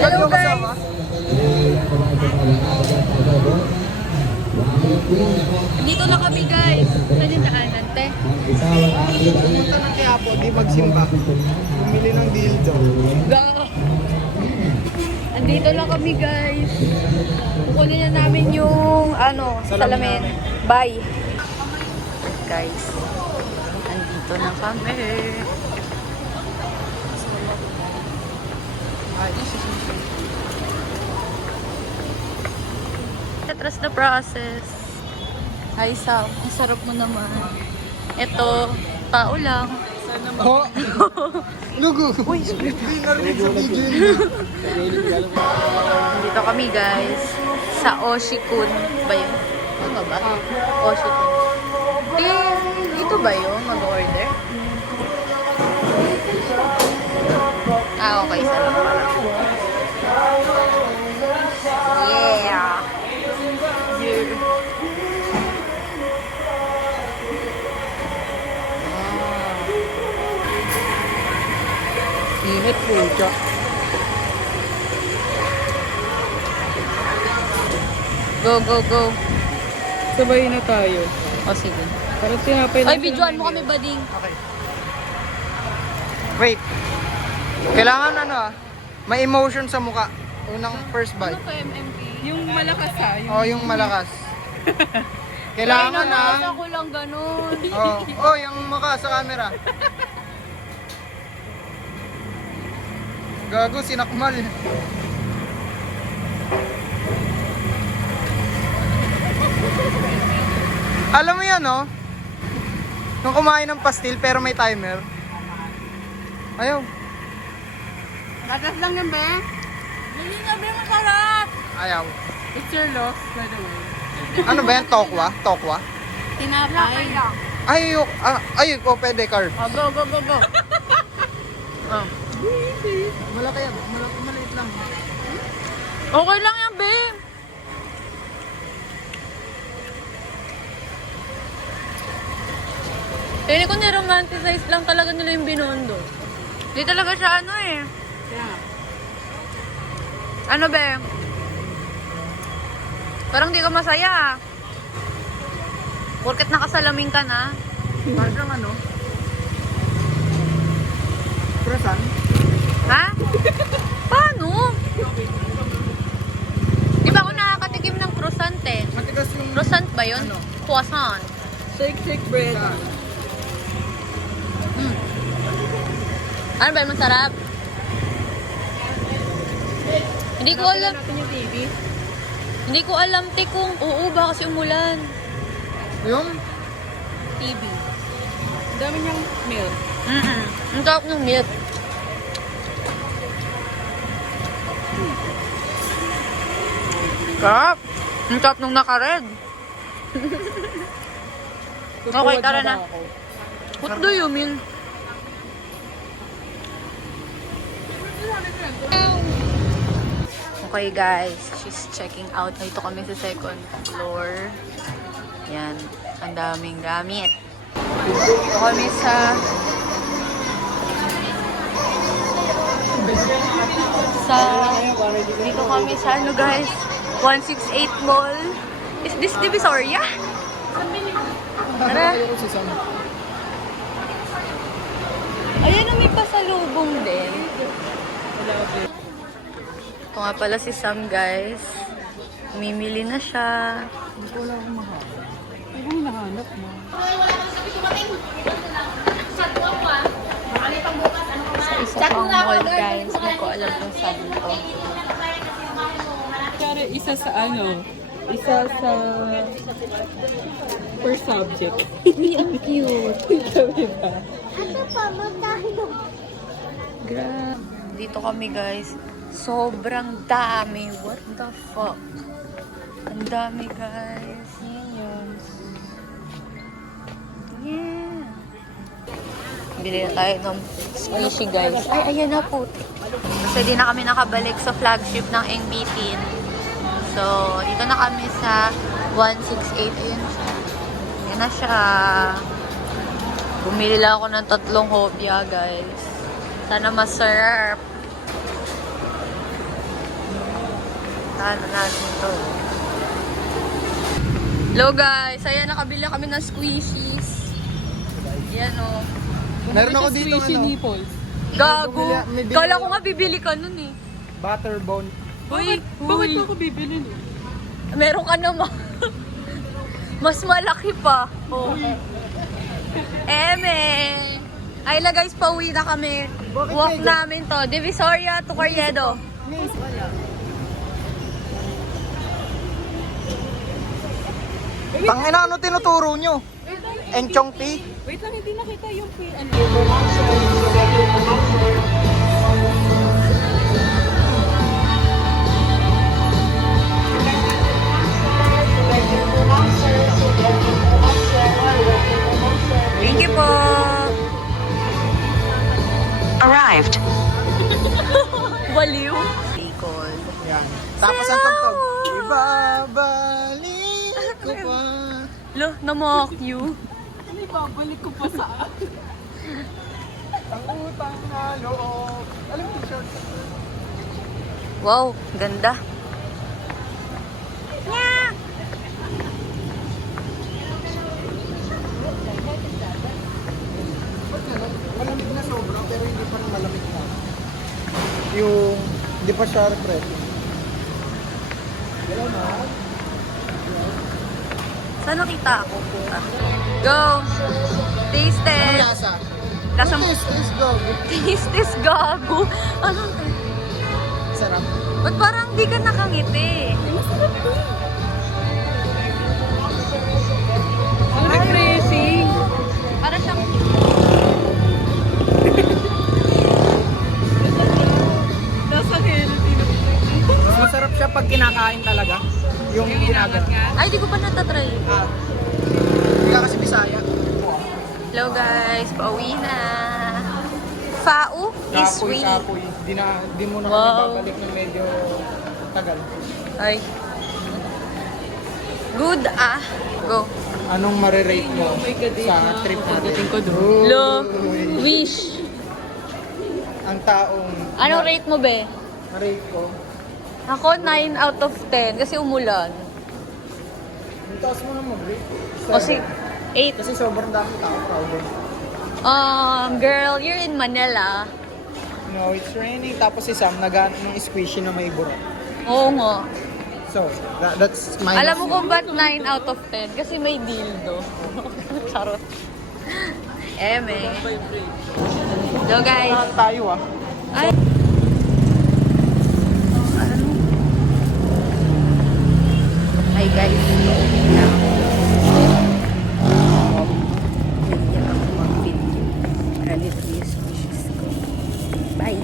Hello guys! Dito na kami guys. Saan yung daanan, te? Pumunta ng Quiapo, di magsimba. Bumili ng dildo. Gago. Andito na kami guys. Kukunin na namin yung salamin. Bye. Guys. Andito na kami. Trust the process. Hi Sam, ang sarap mo naman. Ito, tao lang. Oh! Lugo! Uy, hindi narinig sa video yun. Dito kami guys. Sa Oshikun ba yun? Ano ba? Oshikun. Dito ba yun? Mag-order? Okay. Sarap pala. Yeah! Init po siya. Go, go, go. Sabay na tayo. O, sige. Parang tinapay Ay, videoan mo kami, bading. Okay. Wait. Kailangan may emotion sa mukha. Unang first bite. Ano MMP? Yung malakas ha. Yung malakas. Kailangan Ay, ako lang ganun. yung mukha sa camera. Gago, sinakmal. Alam mo yan, no? Nung kumain ng pastil pero may timer. Ayaw. Gatas lang yan, be. Hindi nga ba masarap? Ayaw. It's your loss, by the way. Ano ba yan? Tokwa? Tokwa? Tinapay. Ay, pwede, carb. Oh, go, go, go, go. Oh. Malaki yan. Maliit lang. Okay lang yan, be. Pili ko ni-romanticize lang talaga nila yung Binondo. Di talaga siya Yeah. Ano, be? Parang di ka masaya. Porket nakasalamin ka na. Parang Croissant? Ha? Paano? Di ba ako nakakatikim ng croissant eh? Matigas yung... Croissant ba yun? Croissant. Shake bread. Ano ba yun? Masarap? Hindi ko alam. natin yung TV. Hindi ko alam, te, kung ba kasi umulan. Yung? TV. Ang dami niyang milk. Ang sarap ng milk. Sarap. Ang sarap nung naka-red. Okay, tara na. What do you mean? Okay guys, she's checking out. Dito kami sa second floor. Yan, ang daming gamit. Dito kami dito kami sa ano guys, 168 Mall. Is this Divisoria? Tara. Ayan na, may pasalubong din. Ito nga pala si Sam guys. Mimili na siya. Hindi ko wala akong mahal. Ay, kung hinahanap mo. Sa isa pang mall guys. Hindi ko alam kung saan ito. Kaya isa sa isa sa per subject. Ang cute. Sabi ba? Grabe. Dito kami guys. Sobrang dami. What the fuck? Ang dami guys. Yan yun. Yeah. Bili na tayo ng squishy guys. Ay, ayan na po. Kasi di na kami nakabalik sa flagship ng NBT. So, dito na kami sa 168. Ayun siya. Yan na siya. Bumili lang ako ng 3 hopya guys. Sana masarap. Talo natin to. Hello guys, ayan nakabili kami ng squishies. Yan o. Meron ako dito Squishy ano, nipples. Gago. May bili- Kala ko nga bibili ka nun eh. butterbone. Uy, Bakit uy. ako bibili niyo? Meron ka naman. Mas malaki pa. Oh. Eme. Ay la guys, pauwi na kami. Bakit Walk medyo? namin to. Divisoria to Carriedo. Tangina, ano tinuturo nyo? Enchong tea? Wait lang, hindi nakita yung ano. Thank you po. Arrived. Baliw. Bacon. Yan. Tapos ang tugtog. Ibabalik ko pa. Lo, na-mock you. Ano ibabalik ko pa sa Ang utang na loob. Alam mo, t-shirt. Wow, ganda. Malamig na sobra, pero hindi pa rin malamig na. Yung, hindi pa siya refresh. Hello, ma. Saan nakita ako? Go! Taste Ang test! lasa. Lasa Ano is go. Taste test, gago! Anong Sarap. ba't parang di ka nakangiti? Ang refreshing. Para siyang... Nasa healthy na. Mas masarap siya pag kinakain talaga. Yung ginagawa. Ay, di ko pa natatry. Ah. Hindi ka kasi Bisaya. Hello guys, pauwi na. Fau is sweet. Kapoy. Di mo na Wow. kami babalik ng medyo tagal. Ay. Good ah. Go. Anong marirate mo my God, sa na. trip natin? Pagdating ko doon. Lo, Uy. wish. Ang taong... Anong rate mo, be? Rate ko. Ako, 9 out of 10 kasi umulan. Ang taas mo na mag-rate. O si 8. Kasi sobrang dami tao, crowded. Girl, you're in Manila. No, it's raining. Tapos si Sam nag-ano ng squishy na may burot. Oo nga. So, that's minus. Alam mo kung ba't 9 out of 10? Kasi may dildo. Charot. Eme. So guys. Saan tayo ah? Ay. Ano? Hi guys. Pauwi na ako. Naiyak ako mag-video. Para little yung squishes ko. Bye.